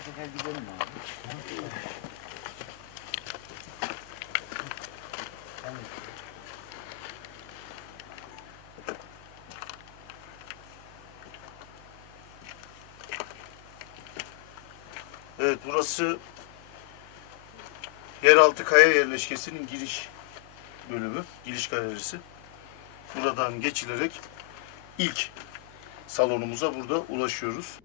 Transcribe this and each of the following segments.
teker gidelim abi. Evet burası yeraltı kaya yerleşkesinin giriş bölümü, giriş galerisi. Buradan geçilerek ilk salonumuza burada ulaşıyoruz.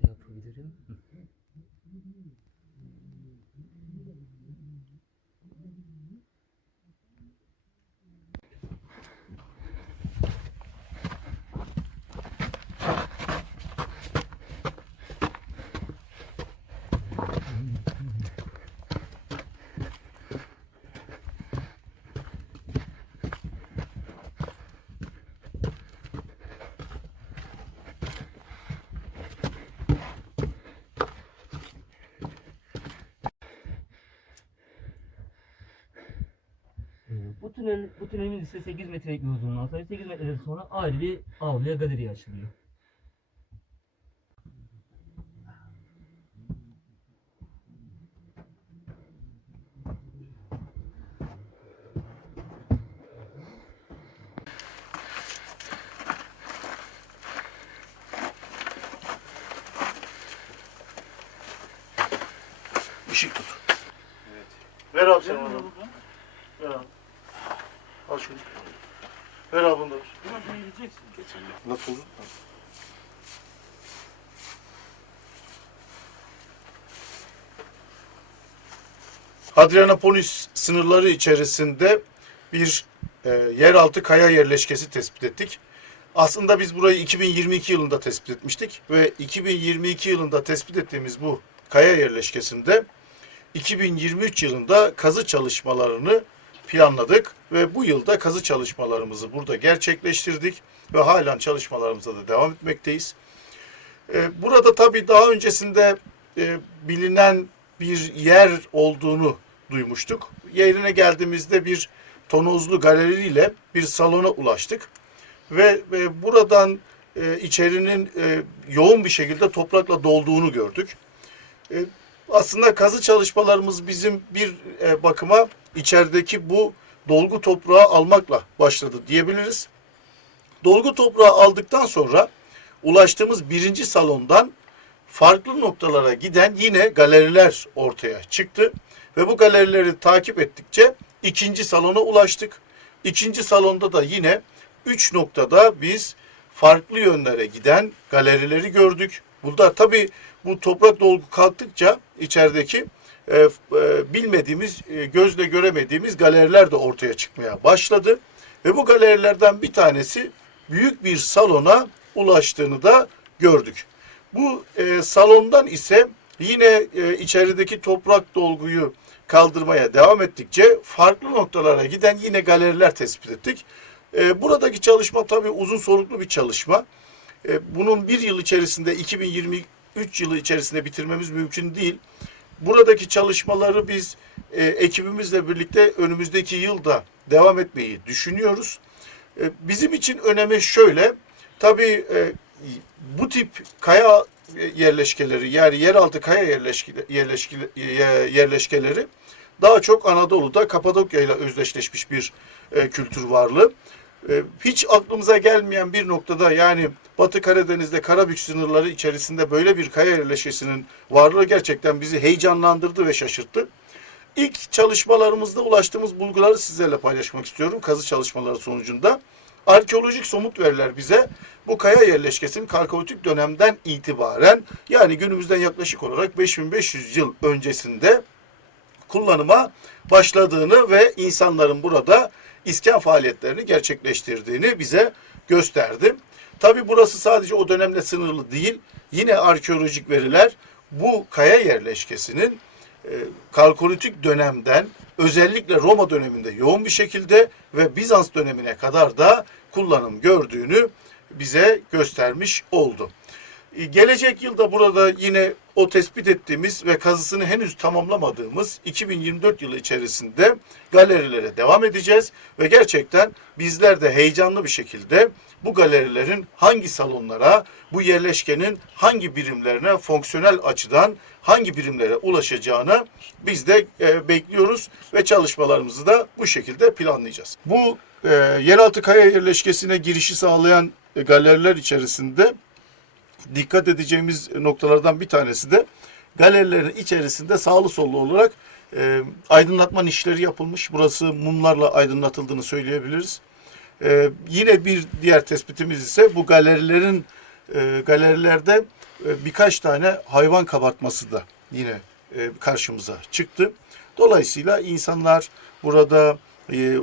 Bu tünel, bu tünelin ise 8 metrelik bir uzunluğu sahip. 8 metreden sonra ayrı bir avluya galeriye açılıyor. Işık tut. Ver abi sen onu. Ver abi. Al şunu. Ver abi bunu da. ver. Nasıl olur? Hadrianapolis sınırları içerisinde bir e, yeraltı kaya yerleşkesi tespit ettik. Aslında biz burayı 2022 yılında tespit etmiştik ve 2022 yılında tespit ettiğimiz bu kaya yerleşkesinde 2023 yılında kazı çalışmalarını planladık ve bu yılda kazı çalışmalarımızı burada gerçekleştirdik ve halen çalışmalarımıza da devam etmekteyiz. Ee, Burada tabii daha öncesinde e, bilinen bir yer olduğunu duymuştuk. Yerine geldiğimizde bir tonozlu galeriyle bir salona ulaştık ve, ve buradan e, içerinin e, yoğun bir şekilde toprakla dolduğunu gördük. E, aslında kazı çalışmalarımız bizim bir e, bakıma içerideki bu dolgu toprağı almakla başladı diyebiliriz. Dolgu toprağı aldıktan sonra ulaştığımız birinci salondan farklı noktalara giden yine galeriler ortaya çıktı. Ve bu galerileri takip ettikçe ikinci salona ulaştık. İkinci salonda da yine üç noktada biz farklı yönlere giden galerileri gördük. Burada tabii bu toprak dolgu kalktıkça içerideki e, e, bilmediğimiz, e, gözle göremediğimiz galeriler de ortaya çıkmaya başladı. Ve bu galerilerden bir tanesi büyük bir salona ulaştığını da gördük. Bu e, salondan ise yine e, içerideki toprak dolguyu kaldırmaya devam ettikçe farklı noktalara giden yine galeriler tespit ettik. E, buradaki çalışma tabii uzun soluklu bir çalışma. E, bunun bir yıl içerisinde 2023 yılı içerisinde bitirmemiz mümkün değil. Buradaki çalışmaları biz e, ekibimizle birlikte önümüzdeki yılda devam etmeyi düşünüyoruz. E, bizim için önemi şöyle. Tabii e, bu tip kaya yerleşkeleri yani yeraltı kaya yerleşke, yerleşke, yerleşkeleri daha çok Anadolu'da Kapadokya ile özdeşleşmiş bir e, kültür varlığı. E, hiç aklımıza gelmeyen bir noktada yani Batı Karadeniz'de Karabük sınırları içerisinde böyle bir kaya yerleşkesinin varlığı gerçekten bizi heyecanlandırdı ve şaşırttı. İlk çalışmalarımızda ulaştığımız bulguları sizlerle paylaşmak istiyorum kazı çalışmaları sonucunda. Arkeolojik somut veriler bize bu kaya yerleşkesinin Kalkolitik dönemden itibaren yani günümüzden yaklaşık olarak 5500 yıl öncesinde kullanıma başladığını ve insanların burada iskan faaliyetlerini gerçekleştirdiğini bize gösterdi. Tabi burası sadece o dönemle sınırlı değil. Yine arkeolojik veriler bu kaya yerleşkesinin e, Kalkolitik dönemden özellikle Roma döneminde yoğun bir şekilde ve Bizans dönemine kadar da kullanım gördüğünü bize göstermiş oldu. E, Gelecek yılda burada yine o tespit ettiğimiz ve kazısını henüz tamamlamadığımız 2024 yılı içerisinde galerilere devam edeceğiz ve gerçekten bizler de heyecanlı bir şekilde bu galerilerin hangi salonlara, bu yerleşkenin hangi birimlerine fonksiyonel açıdan hangi birimlere ulaşacağını biz de e, bekliyoruz ve çalışmalarımızı da bu şekilde planlayacağız. Bu e, yeraltı kaya yerleşkesine girişi sağlayan e, galeriler içerisinde dikkat edeceğimiz noktalardan bir tanesi de galerilerin içerisinde sağlı sollu olarak e, aydınlatma nişleri yapılmış. Burası mumlarla aydınlatıldığını söyleyebiliriz. E, yine bir diğer tespitimiz ise bu galerilerin e, galerilerde e, birkaç tane hayvan kabartması da yine e, karşımıza çıktı. Dolayısıyla insanlar burada e,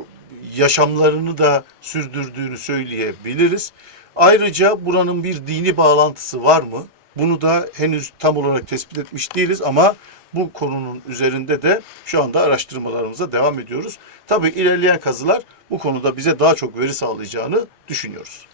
yaşamlarını da sürdürdüğünü söyleyebiliriz. Ayrıca buranın bir dini bağlantısı var mı? Bunu da henüz tam olarak tespit etmiş değiliz ama bu konunun üzerinde de şu anda araştırmalarımıza devam ediyoruz. Tabii ilerleyen kazılar bu konuda bize daha çok veri sağlayacağını düşünüyoruz.